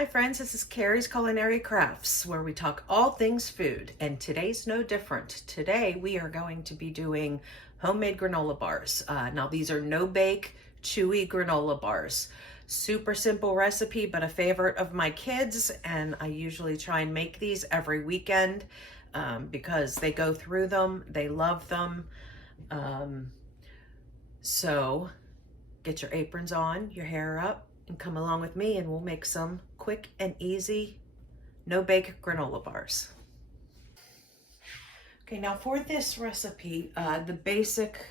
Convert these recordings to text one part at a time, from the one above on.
Hi friends, this is Carrie's Culinary Crafts, where we talk all things food, and today's no different. Today we are going to be doing homemade granola bars. Now these are no-bake, chewy granola bars. Super simple recipe, but a favorite of my kids, and I usually try and make these every weekend because they go through them, they love them. So get your aprons on, your hair up, and come along with me and we'll make some quick and easy no-bake granola bars. Okay, now for this recipe, the basic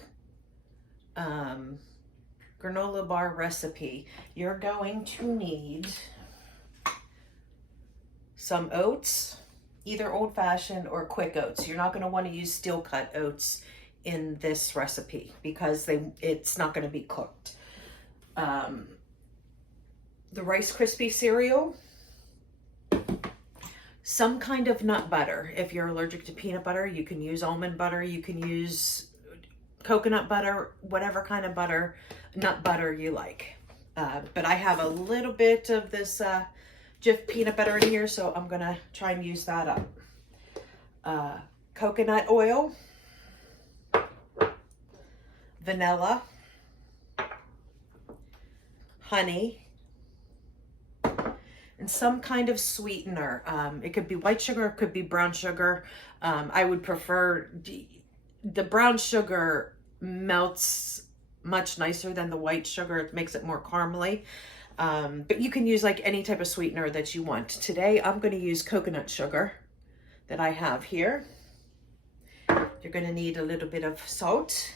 granola bar recipe, you're going to need some oats, either old-fashioned or quick oats. You're not going to want to use steel-cut oats in this recipe because it's not going to be cooked. The Rice Krispie cereal, some kind of nut butter. If you're allergic to peanut butter, you can use almond butter, you can use coconut butter, whatever kind of butter, nut butter you like. But I have a little bit of this Jif peanut butter in here, so I'm gonna try and use that up. Coconut oil, vanilla, honey, and some kind of sweetener. It could be white sugar, it could be brown sugar. I would prefer the brown sugar melts much nicer than the white sugar. It makes it more caramely. But you can use like any type of sweetener that you want. Today, I'm going to use coconut sugar that I have here. You're going to need a little bit of salt.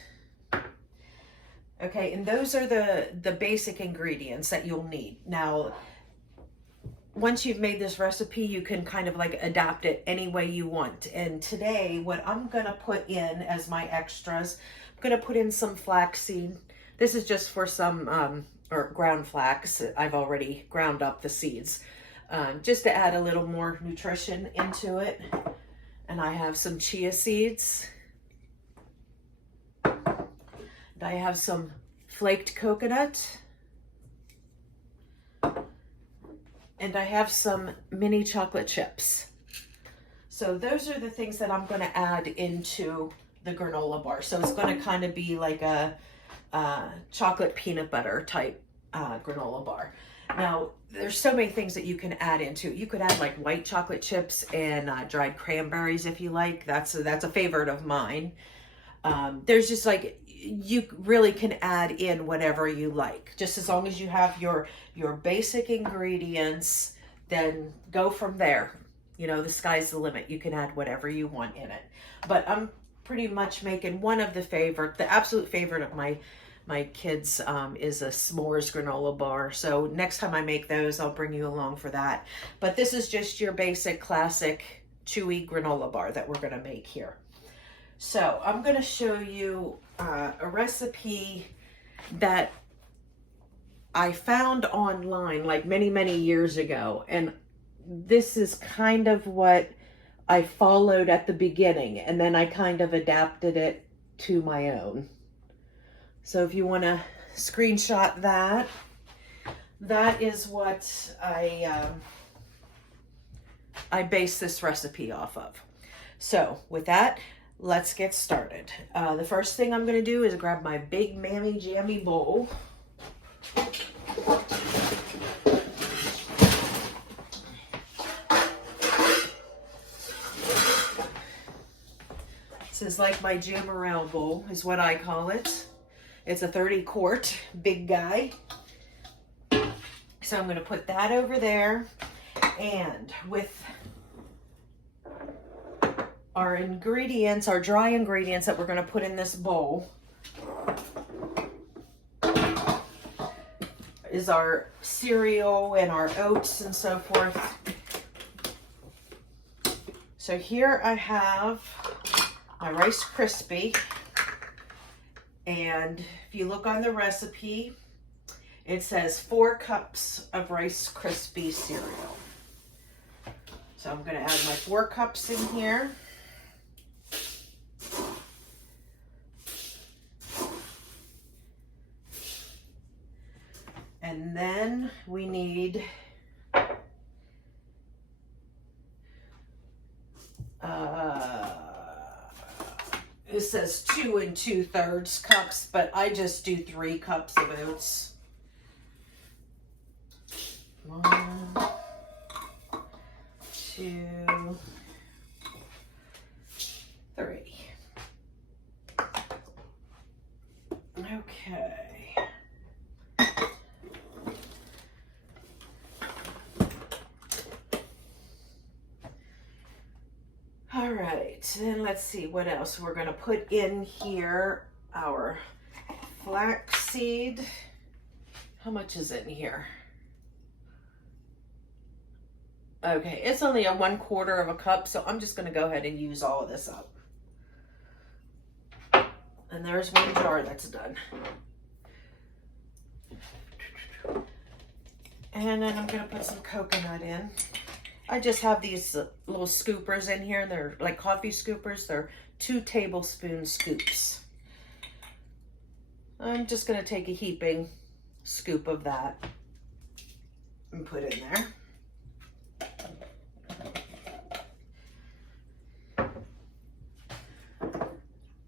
Okay, and those are the basic ingredients that you'll need. Now, once you've made this recipe, you can kind of like adapt it any way you want. And today, what I'm gonna put in as my extras, I'm gonna put in some flaxseed. This is just for some, or ground flax. I've already ground up the seeds, just to add a little more nutrition into it. And I have some chia seeds. And I have some flaked coconut. And I have some mini chocolate chips. So those are the things that I'm going to add into the granola bar. So it's going to kind of be like a chocolate peanut butter type granola bar. Now, there's so many things that you can add into it. You could add like white chocolate chips and dried cranberries if you like. That's a favorite of mine. There's just like, you really can add in whatever you like, just as long as you have your basic ingredients, then go from there. You know, the sky's the limit. You can add whatever you want in it. But I'm pretty much making one of the absolute favorite of my kids is a s'mores granola bar. So next time I make those, I'll bring you along for that. But this is just your basic classic chewy granola bar that we're gonna make here. So I'm going to show you a recipe that I found online like many years ago. And this is kind of what I followed at the beginning. And then I kind of adapted it to my own. So if you want to screenshot that, that is what I base this recipe off of. So with that, let's get started. The first thing I'm going to do is grab my big mammy jammy bowl. This is like my jam-around bowl is what I call it. It's a 30-quart big guy. So I'm going to put that over there, and with our ingredients, our dry ingredients that we're going to put in this bowl is our cereal and our oats and so forth. So here I have my Rice Krispie, and if you look on the recipe, it says 4 cups of Rice Krispie cereal. So I'm going to add my 4 cups in here. And then we need It says 2 2/3 cups, but I just do 3 cups of oats. 1, 2, 3. Okay. All right, then let's see what else we're going to put in here. Our flax seed. How much is in here? Okay, it's only a 1/4 of a cup, so I'm just going to go ahead and use all of this up. And there's one jar that's done. And then I'm going to put some coconut in. I just have these little scoopers in here. They're like coffee scoopers. They're 2 tablespoon scoops. I'm just going to take a heaping scoop of that and put in there.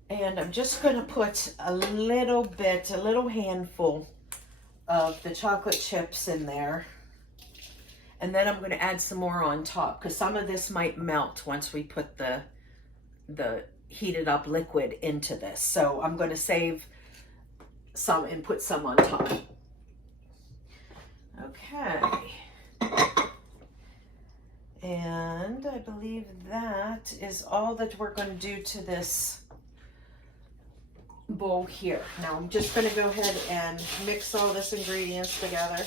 And I'm just going to put a little handful of the chocolate chips in there. And then I'm going to add some more on top because some of this might melt once we put the heated up liquid into this. So I'm going to save some and put some on top. Okay. And I believe that is all that we're going to do to this bowl here. Now I'm just going to go ahead and mix all this ingredients together.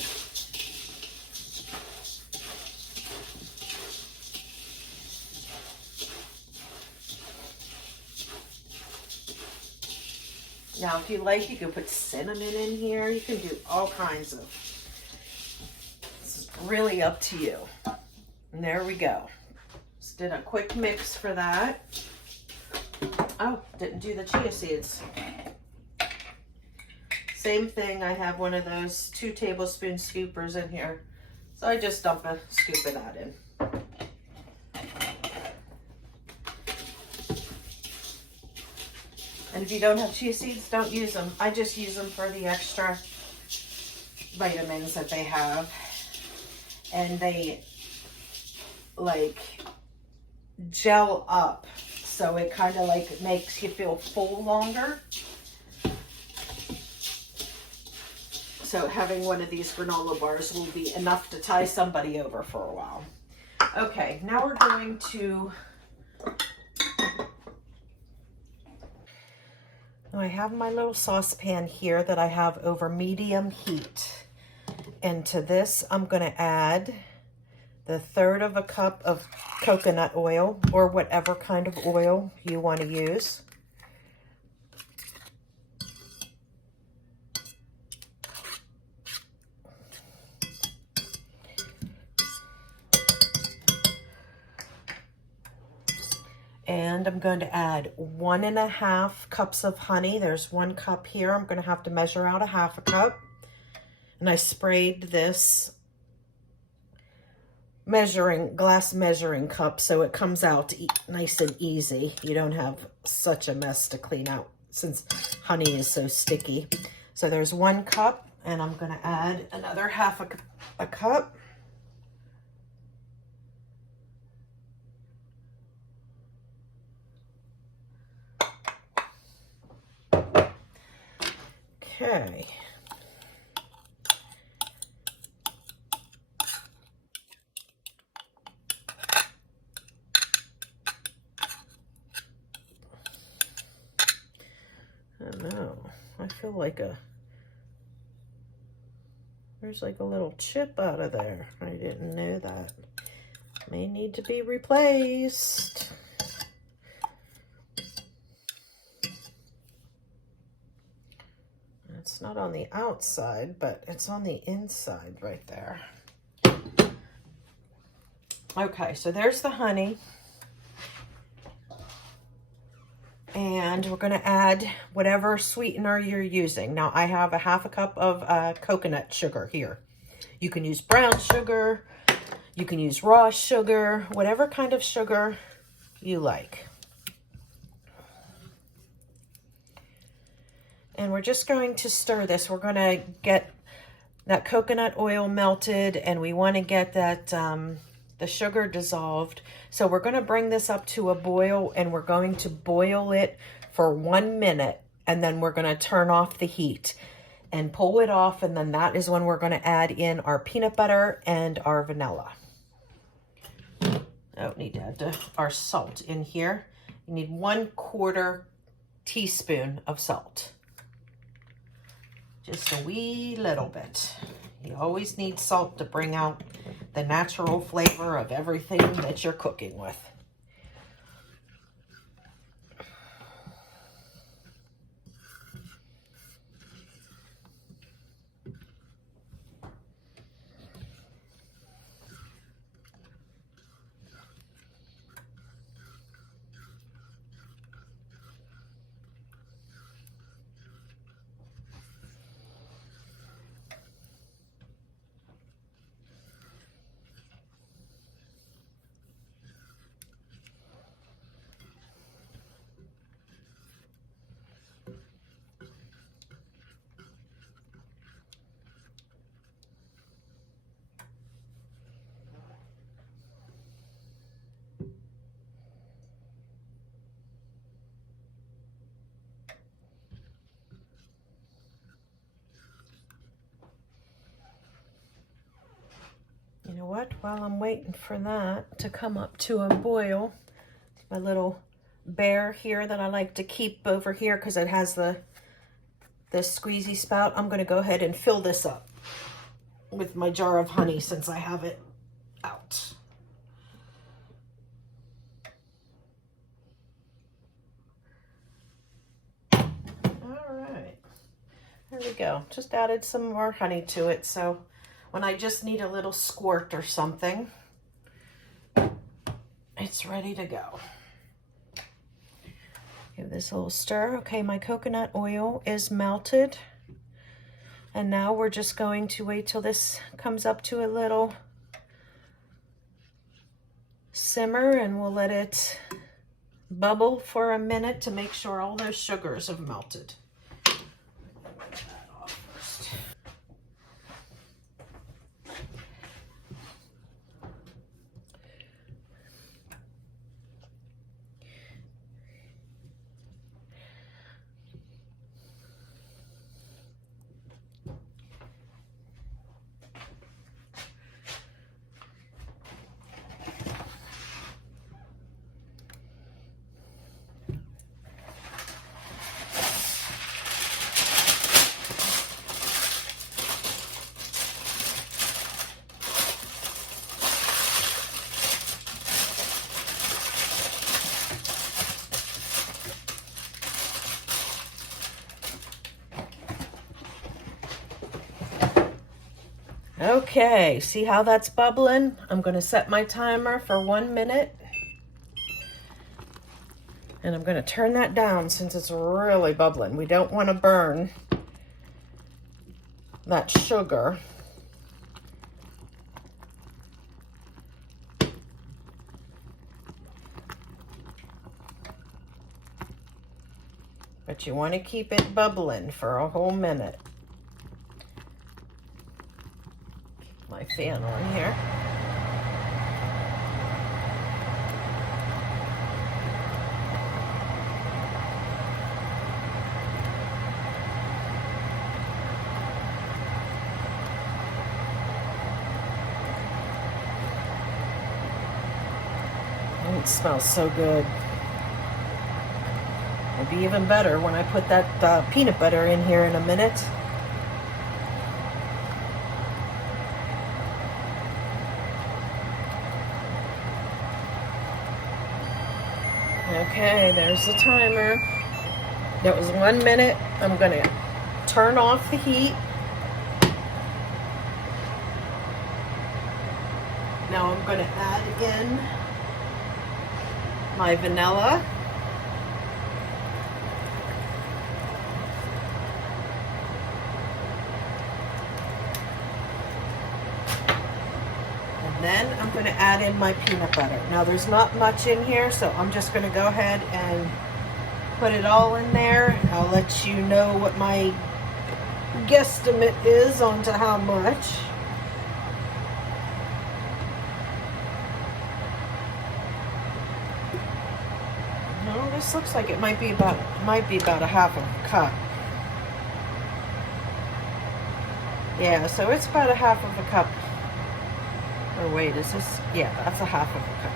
Now, if you like, you can put cinnamon in here. You can do all kinds of. It's really up to you. And there we go. Just did a quick mix for that. Oh, didn't do the chia seeds. Same thing. I have one of those 2 tablespoon scoopers in here. So I just dump a scoop of that in. And if you don't have chia seeds, don't use them. I just use them for the extra vitamins that they have. And they like gel up. So it kind of like makes you feel full longer. So having one of these granola bars will be enough to tie somebody over for a while. Okay, now we're going to... I have my little saucepan here that I have over medium heat. And to this, I'm going to add the 1/3 of a cup of coconut oil or whatever kind of oil you want to use. And I'm going to add 1 1/2 cups of honey. There's 1 cup here. I'm going to have to measure out 1/2 cup. And I sprayed this glass measuring cup so it comes out nice and easy. You don't have such a mess to clean out since honey is so sticky. So there's 1 cup, and I'm going to add another 1/2 a cup. Okay. I don't know. I feel like there's like a little chip out of there. I didn't know that. May need to be replaced. It's not on the outside, but it's on the inside right there. Okay, so there's the honey. And we're going to add whatever sweetener you're using. Now, I have 1/2 cup of coconut sugar here. You can use brown sugar. You can use raw sugar. Whatever kind of sugar you like. And we're just going to stir this. We're going to get that coconut oil melted, and we want to get that the sugar dissolved. So we're going to bring this up to a boil, and we're going to boil it for 1 minute, and then we're going to turn off the heat and pull it off, and then that is when we're going to add in our peanut butter and our vanilla. I don't need to add our salt in here. You need 1/4 teaspoon of salt. Just a wee little bit. You always need salt to bring out the natural flavor of everything that you're cooking with. You know what? While I'm waiting for that to come up to a boil, my little bear here that I like to keep over here because it has the squeezy spout, I'm going to go ahead and fill this up with my jar of honey since I have it out. All right, there we go. Just added some more honey to it, so when I just need a little squirt or something, it's ready to go. Give this a little stir. Okay, my coconut oil is melted. And now we're just going to wait till this comes up to a little simmer, and we'll let it bubble for a minute to make sure all those sugars have melted. Okay, see how that's bubbling? I'm going to set my timer for 1 minute. And I'm going to turn that down since it's really bubbling. We don't want to burn that sugar. But you want to keep it bubbling for a whole minute. My fan on here. Oh, it smells so good. It'll be even better when I put that peanut butter in here in a minute. Okay, there's the timer. That was 1 minute. I'm going to turn off the heat. Now I'm going to add in my vanilla. And Then I'm going to add in my peanut butter. Now there's not much in here, so I'm just going to go ahead and put it all in there. I'll let you know what my guesstimate is onto how much. No, this looks like it might be about a half of a cup. Yeah, so it's about a half of a cup. Or wait, is this? Yeah, that's a half of a cup.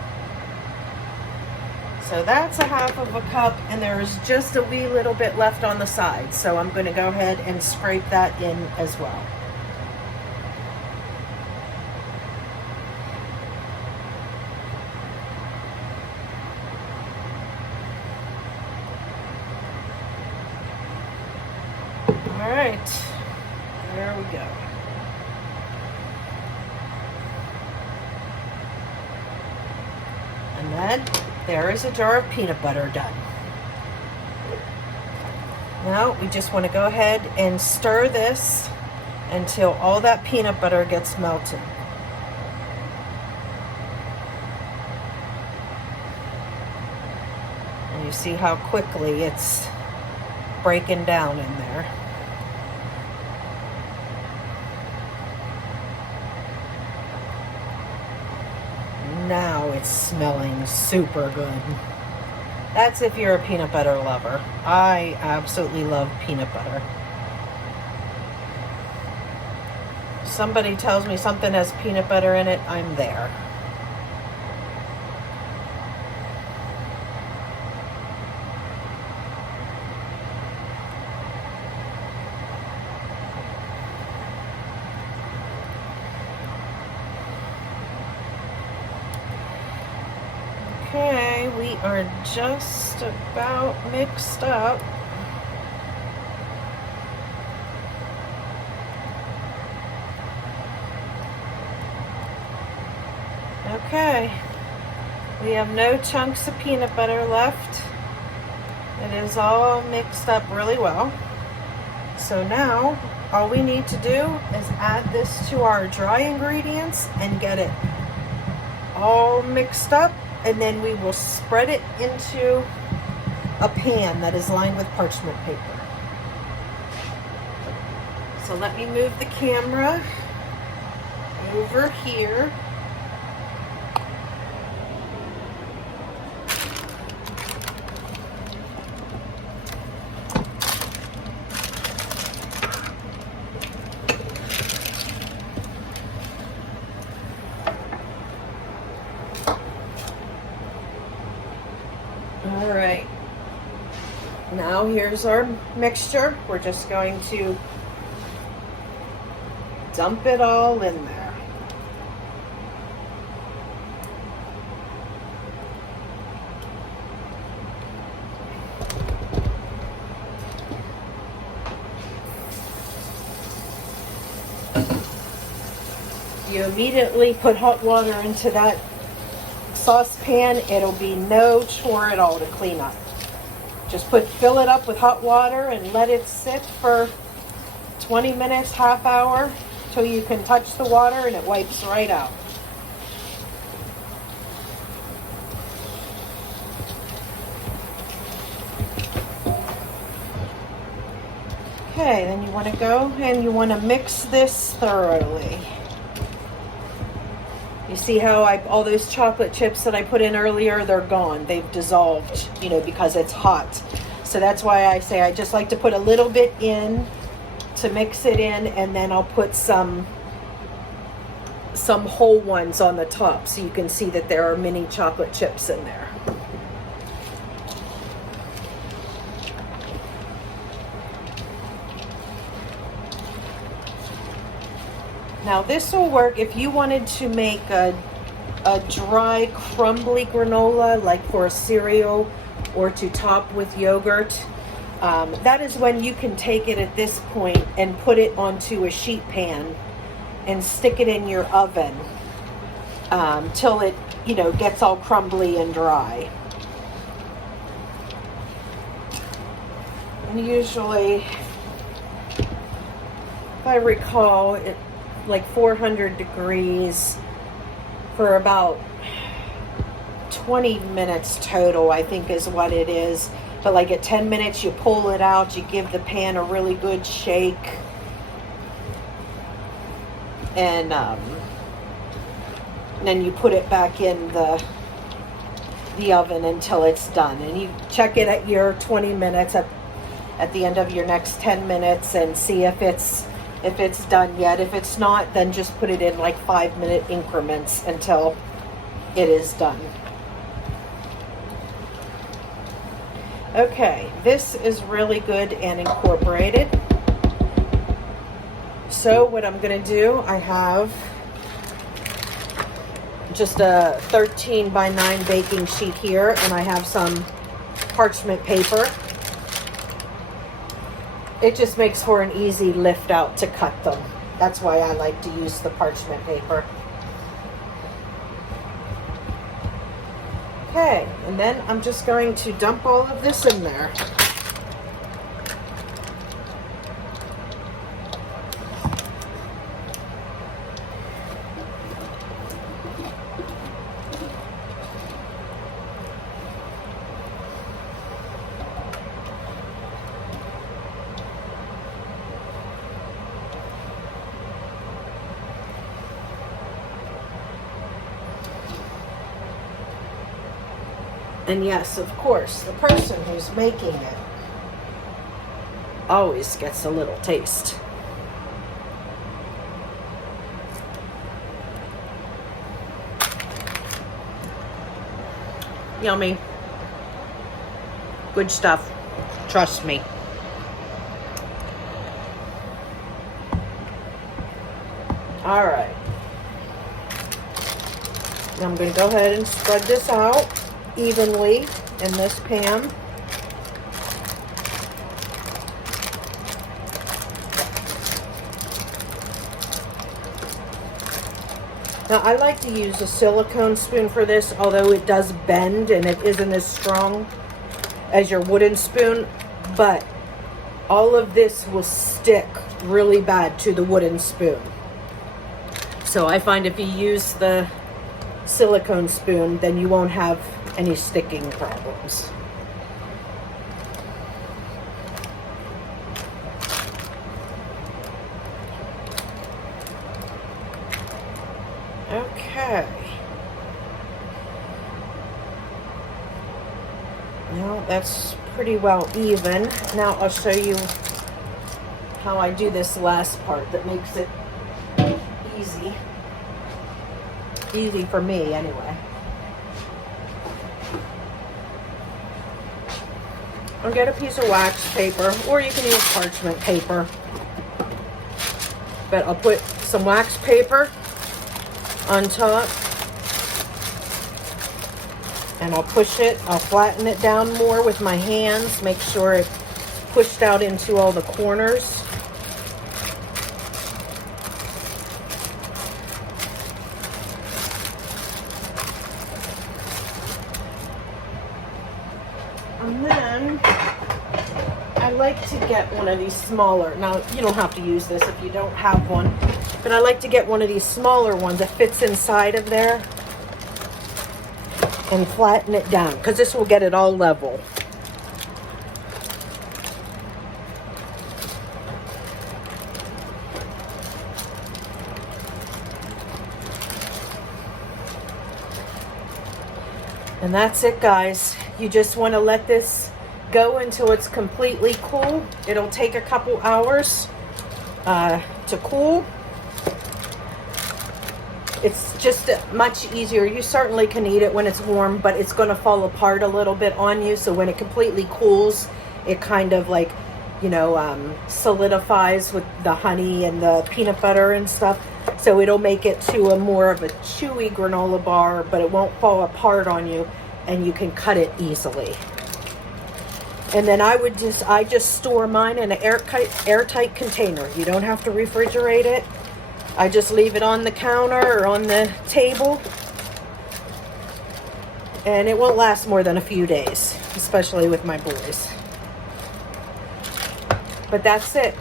So that's a half of a cup, and there's just a wee little bit left on the side. So I'm going to go ahead and scrape that in as well. All right, there we go. And then there is a jar of peanut butter done. Now we just want to go ahead and stir this until all that peanut butter gets melted. And you see how quickly it's breaking down in there. Now it's smelling super good. That's if you're a peanut butter lover. I absolutely love peanut butter. Somebody tells me something has peanut butter in it, I'm there. Okay, we are just about mixed up. Okay, we have no chunks of peanut butter left. It is all mixed up really well. So now all we need to do is add this to our dry ingredients and get it all mixed up, and then we will spread it into a pan that is lined with parchment paper. So let me move the camera over here. All right, now here's our mixture. We're just going to dump it all in there. You immediately put hot water into that saucepan. It'll be no chore at all to clean up. Just fill it up with hot water and let it sit for 20 minutes, half hour, till you can touch the water and it wipes right out. Okay, then you want to go and you want to mix this thoroughly. You see how all those chocolate chips that I put in earlier, they're gone. They've dissolved, because it's hot. So that's why I say I just like to put a little bit in to mix it in, and then I'll put some whole ones on the top so you can see that there are mini chocolate chips in there. Now this will work if you wanted to make a dry, crumbly granola, like for a cereal or to top with yogurt. That is when you can take it at this point and put it onto a sheet pan and stick it in your oven till it, gets all crumbly and dry. And usually, if I recall, like 400 degrees for about 20 minutes total, I think is what it is. But like at 10 minutes, you pull it out, you give the pan a really good shake, and then you put it back in the oven until it's done. And you check it at your 20 minutes at the end of your next 10 minutes and see if it's done yet. If it's not, then just put it in like 5-minute increments until it is done. Okay, this is really good and incorporated. So what I'm going to do, I have just a 13 by 9 baking sheet here, and I have some parchment paper. It just makes for an easy lift out to cut them. That's why I like to use the parchment paper. Okay, and then I'm just going to dump all of this in there. And yes, of course, the person who's making it always gets a little taste. Yummy. Good stuff. Trust me. All right. Now I'm going to go ahead and spread this out evenly in this pan. Now I like to use a silicone spoon for this, although it does bend and it isn't as strong as your wooden spoon, but all of this will stick really bad to the wooden spoon. So I find if you use the silicone spoon, then you won't have any sticking problems. Okay. Now that's pretty well even. Now I'll show you how I do this last part that makes it easy. Easy for me anyway. I'll get a piece of wax paper, or you can use parchment paper. But I'll put some wax paper on top, and I'll push it. I'll flatten it down more with my hands, make sure it pushed out into all the corners. And then I like to get one of these smaller. Now, you don't have to use this if you don't have one, but I like to get one of these smaller ones that fits inside of there and flatten it down, because this will get it all level. And that's it, guys. You just want to let this go until it's completely cool. It'll take a couple hours to cool. It's just much easier. You certainly can eat it when it's warm, but it's going to fall apart a little bit on you. So when it completely cools, it kind of like, you know, solidifies with the honey and the peanut butter and stuff. So it'll make it to a more of a chewy granola bar, but it won't fall apart on you, and you can cut it easily. And then I just store mine in an airtight container. You don't have to refrigerate it. I just leave it on the counter or on the table, and it won't last more than a few days, especially with my boys. But that's it.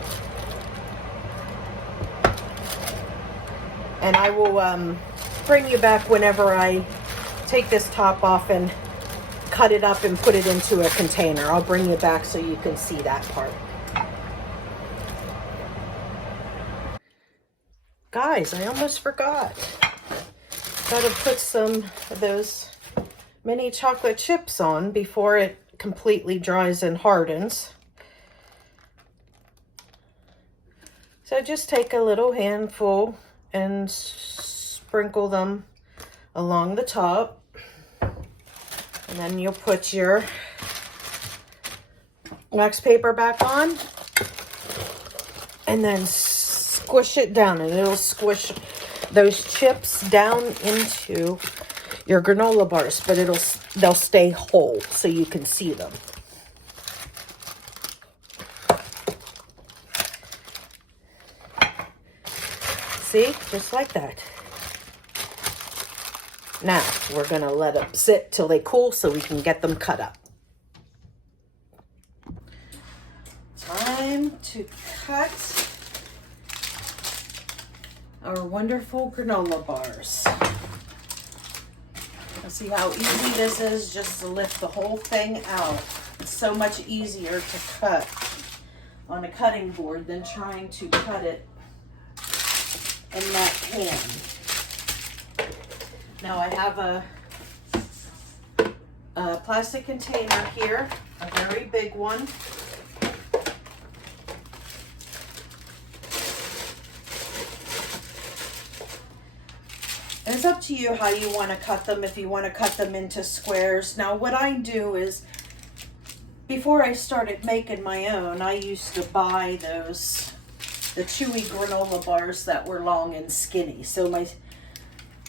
And I will bring you back whenever I take this top off and cut it up and put it into a container. I'll bring you back so you can see that part. Guys, I almost forgot. Gotta put some of those mini chocolate chips on before it completely dries and hardens. So just take a little handful and sprinkle them along the top. And then you'll put your wax paper back on and then squish it down, and it'll squish those chips down into your granola bars, but they'll stay whole so you can see them. See, just like that. Now we're gonna let them sit till they cool so we can get them cut up. Time to cut our wonderful granola bars. See how easy this is just to lift the whole thing out. It's so much easier to cut on a cutting board than trying to cut it in that pan. Now I have a plastic container here, a very big one. It's up to you how you want to cut them, if you want to cut them into squares. Now what I do is, before I started making my own, I used to buy the Chewy Granola bars that were long and skinny. So my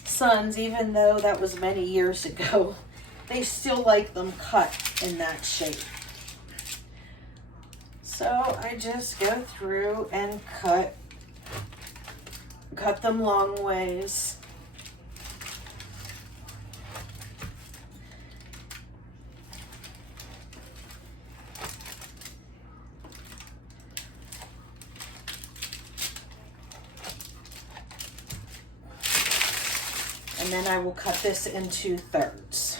sons, even though that was many years ago, they still like them cut in that shape. So I just go through and cut them long ways. And then I will cut this into thirds.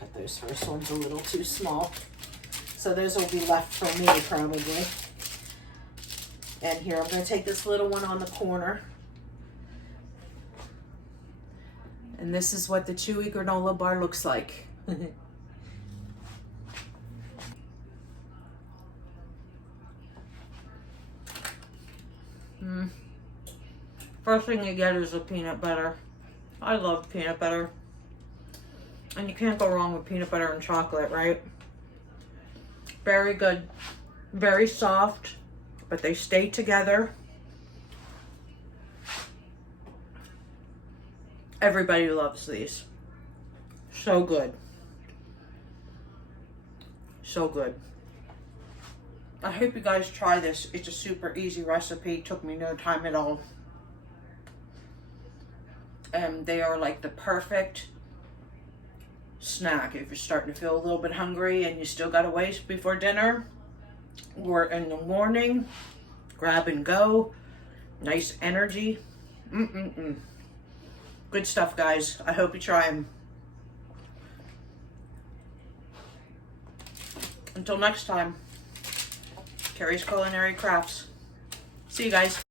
Cut those first ones a little too small. So those will be left for me probably. And here, I'm going to take this little one on the corner. And this is what the Chewy Granola bar looks like. First thing you get is the peanut butter. I love peanut butter. And you can't go wrong with peanut butter and chocolate, right? Very good. Very soft, but they stay together. Everybody loves these. So good. So good. I hope you guys try this. It's a super easy recipe. It took me no time at all. And they are like the perfect snack if you're starting to feel a little bit hungry and you still got a ways before dinner, or in the morning. Grab and go. Nice energy. Good stuff, guys. I hope you try them. Until next time. Carrie's Culinary Crafts. See you guys.